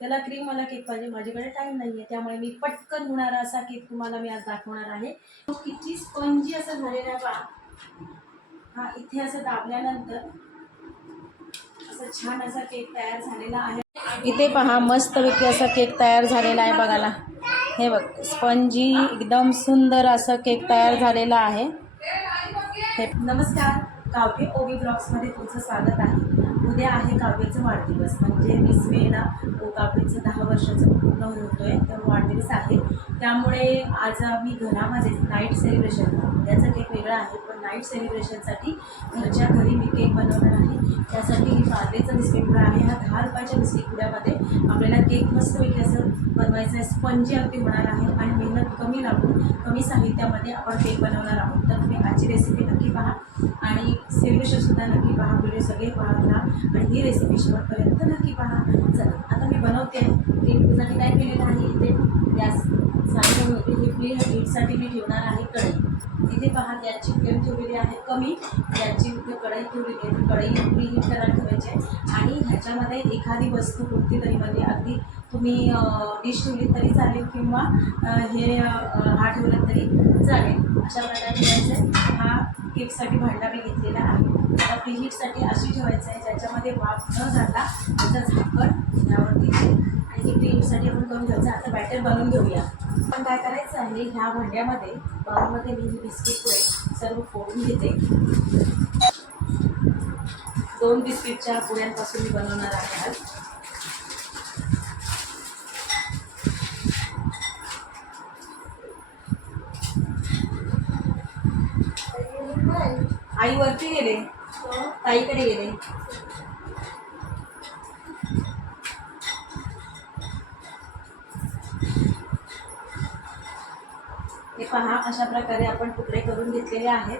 त्याला क्रीमवाला केक पाहिजे. माझ्याकडे टाईम नाही आहे त्यामुळे मी पटकन होणारा असा केक तुम्हाला मी आज दाखवणार आहे. किती स्पंजी असं झालेला आहे पहा हा इथे असं दाबल्यानंतर असं छान असा केक तयार झालेला आहे. इथे पहा मस्तपैकी असा केक तयार झालेला आहे बघायला. हे बघ स्पंजी एकदम सुंदर असं केक तयार झालेला आहे. हे नमस्कार काव्य ओवी ब्लॉग्समध्ये तुमचं स्वागत आहे. उद्या आहे काव्याचा वाढदिवस. म्हणजे वीस मेला काव्याचं दहा वर्षाचं पूर्ण होतोय तर वाढदिवस आहे. त्यामुळे आज आम्ही घरामध्ये नाईट सेलिब्रेशन उद्याचा केक वेगळा आहे. नाईट सेलिब्रेशनसाठी घरच्या घरी मी केक बनवणार आहे. त्यासाठी ही पार्लेचा बिस्किट पुडा आहे. हा दहा रुपयाच्या बिस्किट पुड्यामध्ये आपल्याला केक मस्तपैकी असं बनवायचं आहे. स्पंजी अगदी होणार आहे आणि मेहनत कमी लागून कमी साहित्यामध्ये आपण केक बनवणार आहोत. तर तुम्ही आजची रेसिपी नक्की पहा आणि सेलिब्रेशनसुद्धा नक्की पहा. व्हिडिओ सगळे पाहा आणि ही रेसिपी शेवटपर्यंत नक्की पहा. चला आता मी बनवते. केकसाठी काय केलेलं आहे? इथे गॅस साईडवर होते. हे फ्री हीटसाठी मी ठेवणार आहे कढई. इथे पहा गॅसची फ्लेम ठेवलेली आहे कमी गॅसची इथे कढई ठेवलेली आहे कढई फ्री करायला ठेवायची आहे. आणि ह्याच्यामध्ये एखादी वस्तू कोणती तरी म्हणजे अगदी तुम्ही डिश ठेवली तरी चालेल किंवा हे हा ठेवला तरी चालेल. अशा प्रकारे ठेवायचं आहे. हा केकसाठी भांडा मी घेतलेला आहे. आता प्रीहीटसाठी अशी ठेवायचं आहे ज्याच्यामध्ये वाफ न जाता त्याचा झाकण यावरती ठेवू. आणि आपण करून घ्यायचं आता बॅटर बनवून घेऊया. पण काय करायचं आहे ह्या भांड्यामध्ये बाउलमध्ये मी ही बिस्किट पुढे सर्व फोडून घेते. दोन बिस्किटच्या पुड्यांपासून मी बनवणार आहे आज. आई वरती गेले. ताईकडे गेले. हे पहा अशा प्रकारे आपण तुकडे करून घेतलेले आहेत.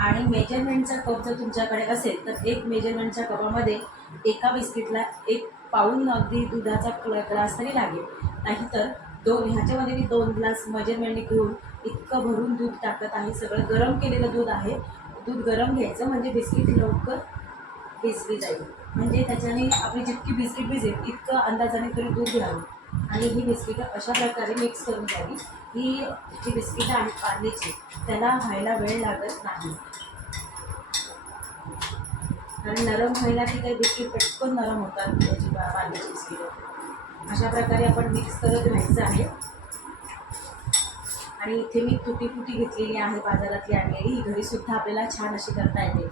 आणि मेजरमेंटचा कप जर तुमच्याकडे असेल तर एक मेजरमेंटच्या कपामध्ये एका बिस्किटला एक पाऊन अगदी दुधाचा क्ल- ग्लास तरी लागेल. नाहीतर दोन ह्याच्यामध्ये मी दोन ग्लास मेजरमेंट घेऊन इतकं भरून दूध टाकत आहे. सगळं गरम केलेलं दूध आहे. दूध गरम घ्यायचं म्हणजे बिस्किट लवकर भिजली जाईल. म्हणजे त्याच्याने आपली जितकी बिस्किट भिजेल इतकं अंदाजाने तरी दूध घ्यावं आणि ही बिस्किटं अशा प्रकारे मिक्स करून द्यावी ही जी बिस्किटं आहेत पार्लेची त्याला व्हायला वेळ लागत नाही. आणि नरम व्हायला ती काही बिस्किट पटकन नरम होतात त्याची पाण्याची पार्लेची बिस्किटं. अशा प्रकारे आपण मिक्स करत राहायचं आहे. आणि इथे मी तुटी फुटी घेतलेली आहे बाजारातली आणलेली. ही घरीसुद्धा आपल्याला छान अशी करता येते.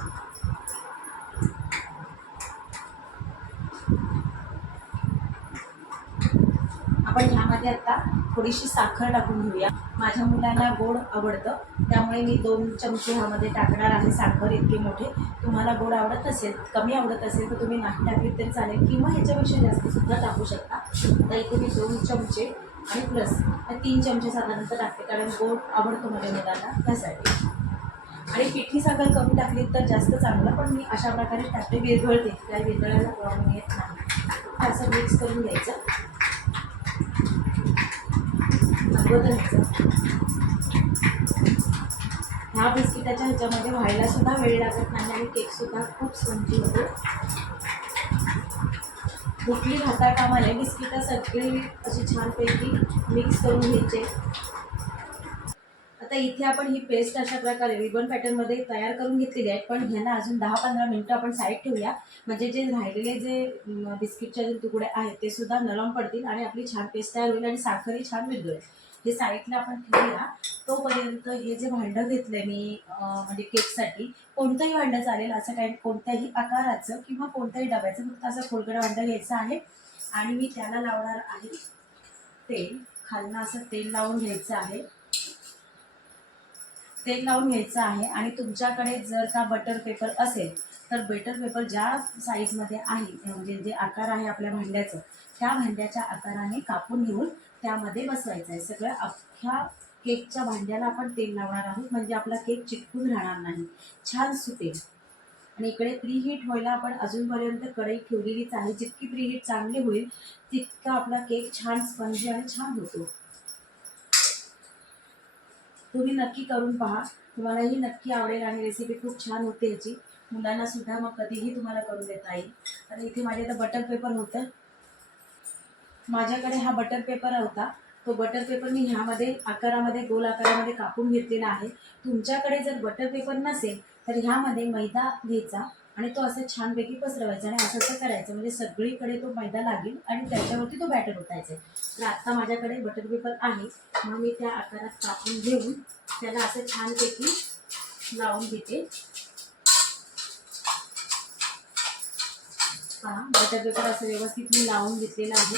आपण ह्यामध्ये आता थोडीशी साखर टाकून घेऊया. माझ्या मुलांना गोड आवडतं त्यामुळे मी दोन चमचे ह्यामध्ये टाकणार आहे. साखर इतके मोठे. तुम्हाला गोड आवडत असेल कमी आवडत असेल तर तुम्ही नाही टाकली तरी चालेल किंवा ह्याच्यापेक्षा जास्त सुद्धा टाकू शकता. तर इथे मी दोन चमचे आणि प्लस तीन चमचे साधारणतः टाकते कारण गोड आवडतो माझ्या मुलांना त्यासाठी. आणि पिठी साखर कमी टाकली तर जास्त चांगलं पण मी अशा प्रकारे टाकते. विरघळते त्या विरघळायला प्रॉब्लेम येत नाही. असं मिक्स करून घ्यायचं हलवत राहायचं ह्या बिस्किटाच्या ह्याच्यामध्ये व्हायला सुद्धा वेळ लागत नाही आणि केकसुद्धा खूप स्पंजी होतो. कुठली खाता कामा बिस्किटं सगळी अशी छानपैकी मिक्स करून घ्यायचे. आता इथे आपण ही पेस्ट अशा प्रकारे रिबन पॅटर्नमध्ये तयार करून घेतलेली आहे पण ह्यांना अजून दहा पंधरा मिनटं आपण साईड ठेवूया. म्हणजे जे राहिलेले जे म, बिस्किटचे जे तुकडे आहेत ते सुद्धा नरम पडतील आणि आपली छान पेस्ट तयार होईल आणि साखरही छान विरगळेल हे साईडला आपण ठेवूया तोपर्यंत हे जे भांडं घेतलंय मी म्हणजे केकसाठी कोणतंही भांडं चालेल असं काही कोणत्याही आकाराचं किंवा कोणत्याही डब्याचं फक्त असं खोलगडं भांडं घ्यायचं आहे. आणि मी त्याला लावणार आहे तेल. खालनं असं तेल लावून घ्यायचं आहे. तेल लावून घ्यायचं आहे. आणि तुमच्याकडे जर का बटर पेपर असेल तर बटर पेपर ज्या साईजमध्ये आहे म्हणजे जे आकार आहे आपल्या भांड्याचं त्या भांड्याच्या आकाराने कापून घेऊन त्यामध्ये बसवायचं आहे सगळं अख्ख्या केकच्या भांड्याला आपण तेल लावणार आहोत. म्हणजे आपला केक चिटकून राहणार नाही. छान सुटेल. आणि इकडे प्रीहीट व्हायला आपण अजूनपर्यंत कढई ठेवलेलीच आहे. जितकी प्रीहीट चांगली होईल तितका आपला केक छान स्पंजी आणि छान होतो. तुम्ही नक्की करून पहा. तुम्हालाही नक्की आवडेल आणि रेसिपी खूप छान होते याची. मुलांना सुद्धा मग कधीही तुम्हाला करून देता येईल. आणि इथे माझ्या आता बटर पेपर होतं माझ्याकडे हा बटर पेपर होता. तो बटर पेपर मी ह्यामध्ये आकारामध्ये गोल आकारामध्ये कापून घेतलेला आहे. तुमच्याकडे जर बटर पेपर नसेल तर ह्यामध्ये मैदा घ्यायचा आणि तो असं छानपैकी पसरवायचा आणि असं असं करायचं. म्हणजे सगळीकडे तो मैदा लागेल आणि त्याच्यावरती तो बॅटर ओतायचा तर आत्ता माझ्याकडे बटर पेपर आहे. मग मी त्या आकारात कापून घेऊन त्याला असं छानपैकी लावून घेते. पहा बटर पेपर असं व्यवस्थित मी लावून घेतलेलं आहे.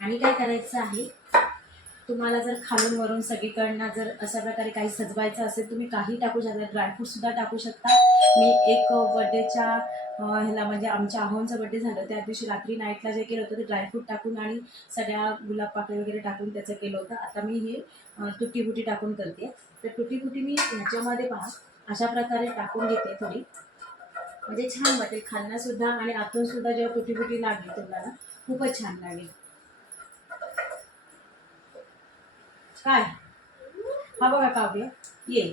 आणि काय करायचं आहे? तुम्हाला जर खालून वरून सगळीकडनं जर अशा प्रकारे काही सजवायचं असेल तुम्ही काही टाकू शकता. ड्रायफ्रूट सुद्धा टाकू शकता. मी एक बड्डेच्या ह्याला म्हणजे आमच्या आहोंचं बड्डे झालं. त्या दिवशी रात्री नाईटला जे केलं होतं ते ड्रायफ्रूट टाकून आणि सगळ्या गुलाब पाकळी वगैरे टाकून त्याचं केलं होतं. आता मी हे अं, तुटी टाकून करते. तर तुटी फुटी मी ह्याच्यामध्ये पहा अशा प्रकारे टाकून घेते थोडी. म्हणजे छान वाटेल. खालनं सुद्धा आणि आतून सुद्धा जेव्हा तुटी फुटी लागेल तुम्हाला खूपच छान लागेल. काय? हा बघा काव्य. ये.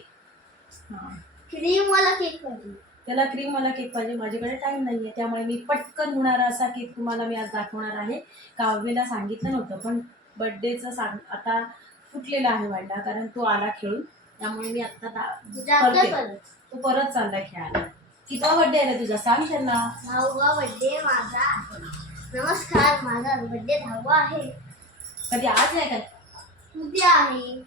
हां. क्रीम वाला केक पाहिजे. त्याला क्रीम वाला केक पाहिजे. माझ्याकडे टाईम नाही आहे त्यामुळे मी पटकन होणारा असा केक तुम्हाला मी आज दाखवणार आहे. काव्यला सांगितलं नव्हतं पण बड्डेचं सांग आता फुटलेला आहे वाटा कारण तो आला खेळून. त्यामुळे मी करते. परत. तो परत चालला खेळायला. कितवा बड्डे आहे रे तुझा? सांग त्यांना. दहावा बर्थडे माझा आहे. नमस्कार माझा बर्थडे दहावा आहे. कधी? आज आहे काय उद्या आहे.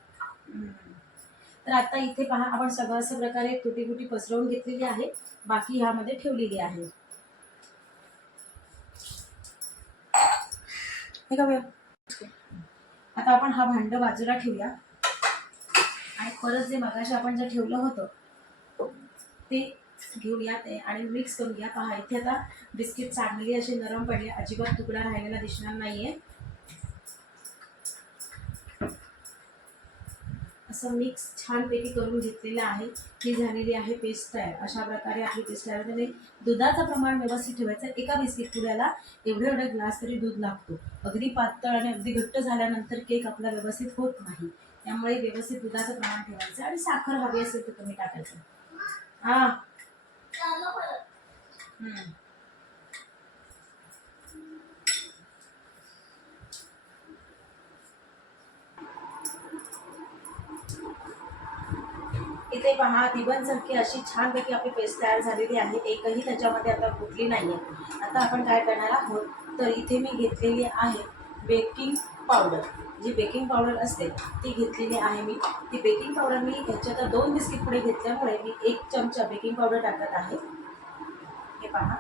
तर आता इथे पहा आपण सगळं असं प्रकारे तुटी फुटी पसरवून घेतलेली आहे. बाकी ह्यामध्ये ठेवलेली आहे. हे का बघ? आता आपण हा भांड बाजूला ठेवूया. आणि परत जे मगाशी आपण जे ठेवलं होतं ते घेऊया ते आणि मिक्स करून पहा इथे आता बिस्किट चांगली अशी नरम पडली. अजिबात तुकडा राहिलेला दिसणार नाहीये. असं मिक्स छानपैकी करून घेतलेलं आहे. ही झालेली आहे पेस्ट तयार. अशा प्रकारे आपली पेस्ट तयार होते. म्हणजे दुधाचं प्रमाण व्यवस्थित ठेवायचं. एका बिस्किट पुड्याला एवढं एवढं ग्लास तरी दूध लागतो. अगदी पातळ आणि अगदी घट्ट झाल्यानंतर केक आपला व्यवस्थित होत नाही. त्यामुळे व्यवस्थित दुधाचं प्रमाण ठेवायचं आणि साखर हवी असेल तर तुम्ही टाकायचं. हा. इथे पहा दिवनसारखी अशी छानपैकी आपली पेस्ट तयार झालेली आहे. एकही त्याच्यामध्ये आता फुटली नाही आहे आता आपण काय करणार आहोत? तर इथे मी घेतलेली आहे बेकिंग पावडर जी बेकिंग पावडर असते ती घेतलेली आहे मी. ती बेकिंग पावडर मी ह्याच्यात दोन बिस्किट पुढे घेतल्यामुळे मी एक चमचा बेकिंग पावडर टाकत आहे. हे पहा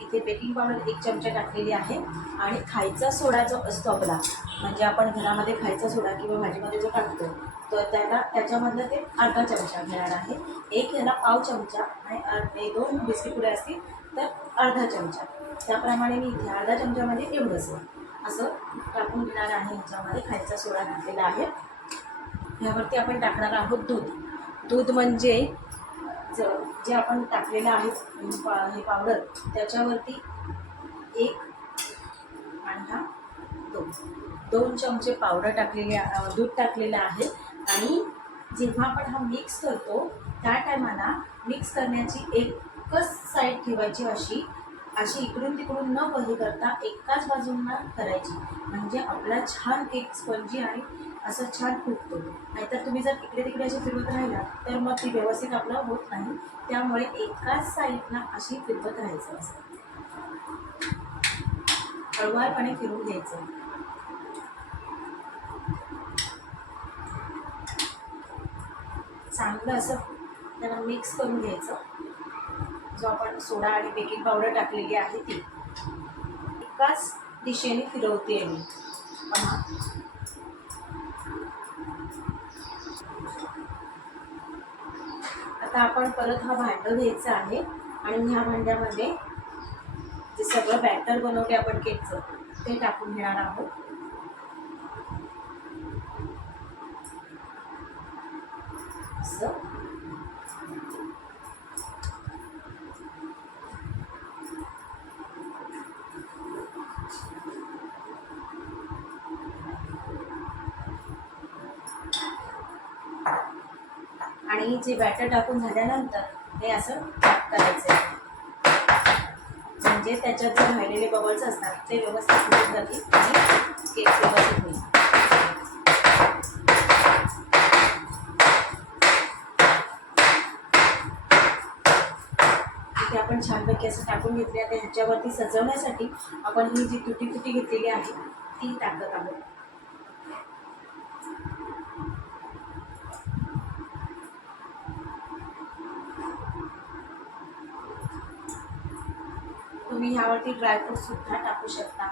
इथे बेकिंग पावडर एक चमचा टाकलेली आहे आणि खायचा सोडा जो असतो आपला म्हणजे आपण घरामध्ये खायचा सोडा किंवा भाजीमध्ये जो टाकतो तर त्याला त्याच्यामधलं ते अर्धा चमचा घेणार आहे. एक ह्याला पाव चमचा आणि दोन बिस्किट पुढे असतील तर अर्धा चमचा. त्याप्रमाणे मी इथे अर्धा चमच्यामध्ये एवढंच असं टाकून घेणार आहे. ह्याच्यामध्ये खायचा सोडा घातलेला आहे. ह्यावरती आपण टाकणार आहोत दूध. दूध म्हणजे ज- जे आपण टाकलेलं आहे पा- हे पावडर त्याच्यावरती एक आणि हा दोन. दोन चमचे पावडर टाकलेले दूध टाकलेलं आहे. आणि जेव्हा आपण हा मिक्स करतो त्या टायमाला मिक्स करण्याची एकच साईड ठेवायची अशी अशी इकडून तिकडून न बही करता एकाच बाजूंना करायची. म्हणजे आपला छान केक स्पंजी आणि असं छान फुटतो नाहीतर तुम्ही जर इकडे तिकडे अशी फिरवत राहिला तर मग ती व्यवस्थित आपलं होत नाही. त्यामुळे एकाच साईडला अशी फिरवत राहायचं असं. हळुवारपणे फिरून घ्यायचं. चांगलं असं त्याला मिक्स करून घ्यायचं. जो आपण सोडा आणि बेकिंग पावडर टाकलेली आहे ती. एकाच दिशेने फिरवते मी. पहा. आता आपण परत हा भांड घ्यायचा आहे आणि ह्या भांड्यामध्ये जे सगळं बॅटर बनवले आपण केकचं ते टाकून घेणार आहोत. असं. जे बॅटर टाकून झाल्यानंतर हे असं करायचं आहे म्हणजे त्याच्यात जे राहिलेले बबल्स असतात ते व्यवस्थित होऊन जातील आणि केक व्यवस्थित होईल. आपण छानपैकी असं टाकून घेतले. आता ह्याच्यावरती सजवण्यासाठी आपण ही जी तुटी तुटी घेतलेली आहे ती टाकत आहोत. त्यावरती ह्यावरती ड्रायफ्रूट सुद्धा टाकू शकता.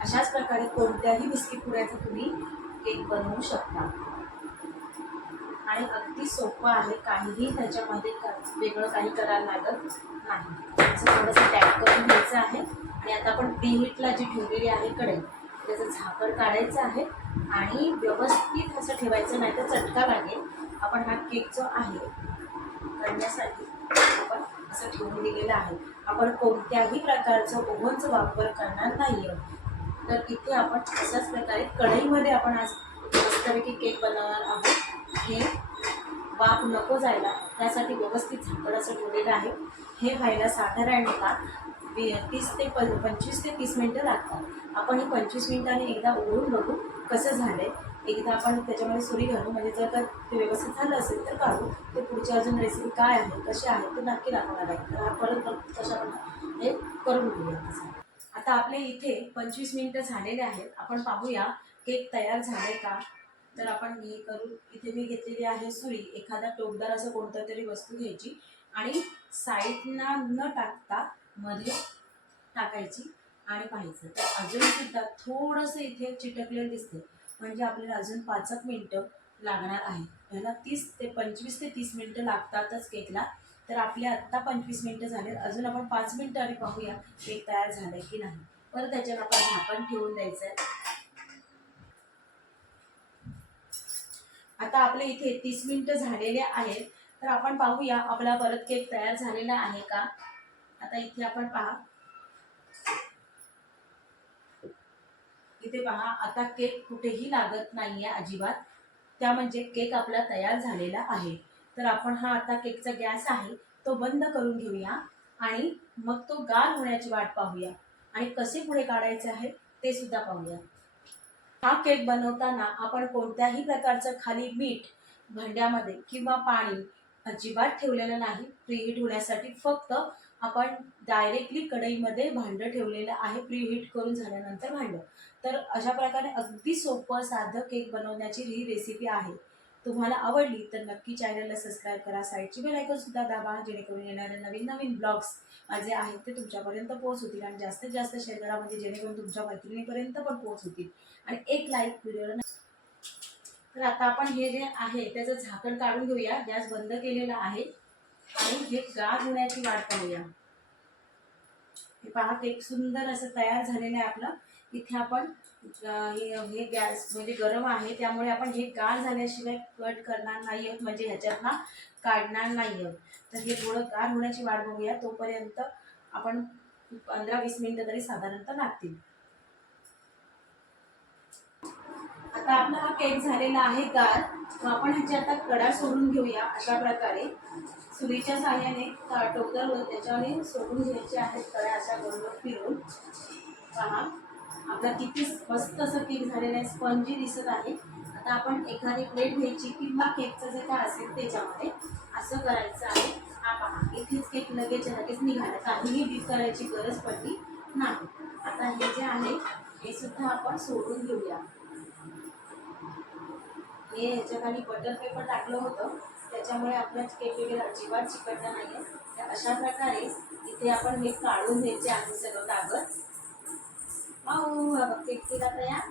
अशाच प्रकारे कोणत्याही बिस्किट पुड्याचा तुम्ही केक बनवू शकता. आणि अगदी सोपं आहे काहीही त्याच्यामध्ये वेगळं काही करायला लागत नाही. असं थोडंसं टॅप करून घ्यायचं आहे. आणि आता आपण प्रीहीटला जी ठेवलेली आहे कढई त्याचं झाकण काढायचं आहे. आणि व्यवस्थित असं ठेवायचं नाही तर चटका लागेल. आपण हा केक जो आहे करण्यासाठी असं ठेवून दिलेलं आहे. आपण कोणत्याही प्रकारचं ओव्हनचा वापर करणार नाही आहे तर इथे आपण अशाच प्रकारे कढईमध्ये आपण आज मस्तपैकी केक बनवणार आहोत. हे वाफ नको जायला त्यासाठी व्यवस्थित झाकण असं ठेवलेलं आहे. हे व्हायला साधारणतः वी- तीस ते पंचवीस ते तीस मिनटं लागतात. आपण हे पंचवीस मिनिटांनी एकदा उघडून बघू कसं झालं आहे एकदा आपण त्याच्यामध्ये सुरी घालू म्हणजे जर का ते व्यवस्थित झालं असेल तर काढू. ते पुढची अजून रेसिपी काय आहे कशी आहे ते नक्की दाखवणार आहे. तर हा परत कशा आपण हे करून घेऊया आता आपले इथे पंचवीस मिनटं झालेले आहेत. आपण पाहूया केक तयार झाले का? तर आपण हे करू इथे मी घेतलेली आहे सुरी. एखादा टोकदार असं कोणतं तरी वस्तू घ्यायची आणि साईडना न टाकता मध्ये टाकायची आणि पाहायचं. तर अजून सुद्धा थोडंसं इथे चिटकलेलं दिसते म्हणजे आपल्याला अजून पाच एक मिनटं लागणार आहे ह्याला तीस ते पंचवीस ते तीस मिनटं लागतातच केकला. तर आपले आत्ता पंचवीस मिनटं झाले अजून आपण पाच मिनटं आणि पाहूया केक तयार झालं की नाही. परत त्याच्यावर आपण झाकण ठेवून द्यायचं आहे आता आपले इथे तीस मिनटं झालेले आहेत. तर आपण पाहूया आपला परत केक तयार झालेला आहे का? आता इथे आपण पहा. इथे पहा आता केक कुठेही लागत नाहीये अजिबात. त्या म्हणजे केक आपला तयार झालेला आहे. तर आपण हा आता केकचा गॅस आहे तो बंद करून घेऊया आणि मग तो गार होण्याची वाट पाहूया. आणि कसे पुढे काढायचे आहे ते सुद्धा पाहूया. हा केक बनवताना आपण कोणत्याही प्रकारचं खाली मीठ भांड्यामध्ये किंवा पाणी अजिबात ठेवलेलं नाही. प्रीहीट होण्यासाठी फक्त आपण डायरेक्टली कढईमध्ये भांडं ठेवलेलं आहे प्रीहीट करून झाल्यानंतर भांडं. तर अशा प्रकारे अगदी सोपं साधं केक बनवण्याची ही रेसिपी आहे. तुम्हाला आवडली तर नक्की चॅनलला सबस्क्राईब करा. साईडची बेल आयकॉन सुद्धा दाबा जेणेकरून येणारे नवीन नवीन ब्लॉग्स माझे आहेत ते तुमच्यापर्यंत पोहोचतील आणि जास्तीत जास्त शेअर करा म्हणजे जेणेकरून तुमच्या मैत्रिणीपर्यंत पण पोहोचतील. आणि एक लाईक व्हिडिओला तर आता आपण हे जे आहे त्याचं झाकण काढून घेऊया. गॅस बंद केलेला आहे. आणि हे गार होण्याची वाट पाहूया. हे पहा केक सुंदर असं तयार झालेलं आहे आपलं. इथे आपण हे गॅस म्हणजे गरम आहे त्यामुळे आपण हे गार झाल्याशिवाय कट करणार नाही आहोत म्हणजे ह्याच्यातनं काढणार नाही आहोत. तर हे थोडं गार होण्याची वाट बघूया तोपर्यंत आपण पंधरा वीस मिनिटं तरी साधारणतः लागतील. आता आपला हा केक झालेला आहे गार. मग आपण ह्याची आता कडा सोडून घेऊया अशा प्रकारे. सुरीच्या साह्याने का- टोकदार त्याच्याने सोडून घ्यायचे आहेत कड्या अशा गोल फिरून? पहा आपला किती मस्त असं केक झालेलं आहे. स्पंजी दिसत आहे. आता आपण एखादी प्लेट घ्यायची किंवा केकचं जे काय असेल त्याच्यामध्ये असं करायचं आहे. हा पहा इथेच केक लगेच लगेच निघाला. काहीही डीप करायची गरज पडली नाही. आता हे जे आहे हे सुद्धा आपण सोडून घेऊया. हे ह्याच्या खाली बटर पेपर टाकलं होतं. त्याच्यामुळे आपलं केक वगैरे अजिबात चिकटलं नाही आहे तर अशा प्रकारे इथे आपण हे काढून घ्यायचे आहे सगळं कागद. पाहू हा बघ केक केला तयार.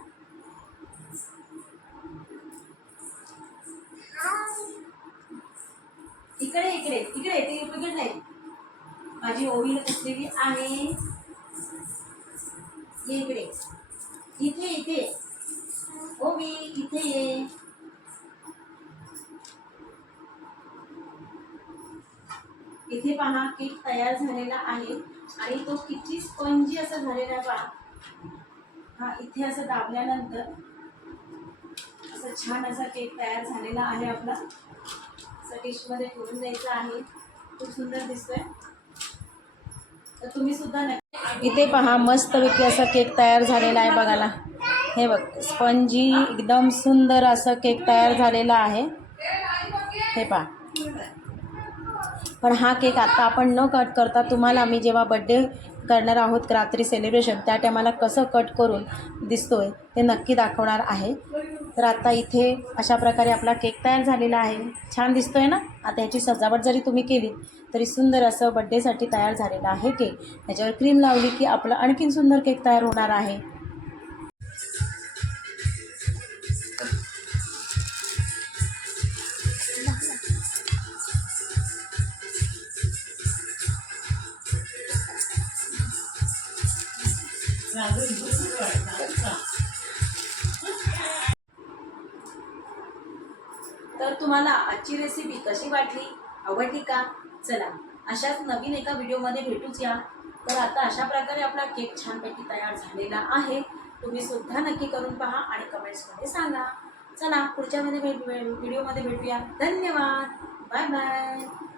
इकडे इकडे इकडे ते इकडे नाही. माझी ओवी कसलेली आहे. इकडे. इथे इथे. ओवी इथे ये. इथे पहा केक तयार झालेला आहे. आणि तो किती स्पंजी असा झालेला आहे पहा हा इथे असं दाबल्यानंतर असा छान असा केक तयार झालेला आहे आपला. असा डिशमध्ये ठेवून द्यायचा आहे. खूप सुंदर दिसतोय. तर तुम्ही सुद्धा नक्की इथे पहा मस्तपैकी असा केक तयार झालेला आहे बघायला. हे बघ स्पंजी एकदम सुंदर असं केक तयार झालेला आहे. हे पहा. पण हा केक आता आपण न कट करता तुम्हाला मी जेव्हा बड्डे करणार आहोत रात्री सेलिब्रेशन त्या टायमाला कसं कट करून दिसतो आहे ते नक्की दाखवणार आहे. तर आता इथे अशा प्रकारे आपला केक तयार झालेला आहे. छान दिसतो आहे ना? आता ह्याची सजावट जरी तुम्ही केली तरी सुंदर असं बड्डेसाठी तयार झालेलं आहे केक. ह्याच्यावर क्रीम लावली की आपलं आणखीन सुंदर केक तयार होणार आहे. तर तुम्हाला आजची रेसिपी कशी वाटली? आवडली का? चला अशाच नवीन एका व्हिडिओमध्ये भेटूच या. तर आता अशा प्रकारे आपला केक छानपैकी तयार झालेला आहे. तुम्ही सुद्धा नक्की करून पहा आणि कमेंट्समध्ये सांगा. चला पुढच्या मध्ये भेट व्हिडिओमध्ये भेटूया. धन्यवाद. Bye bye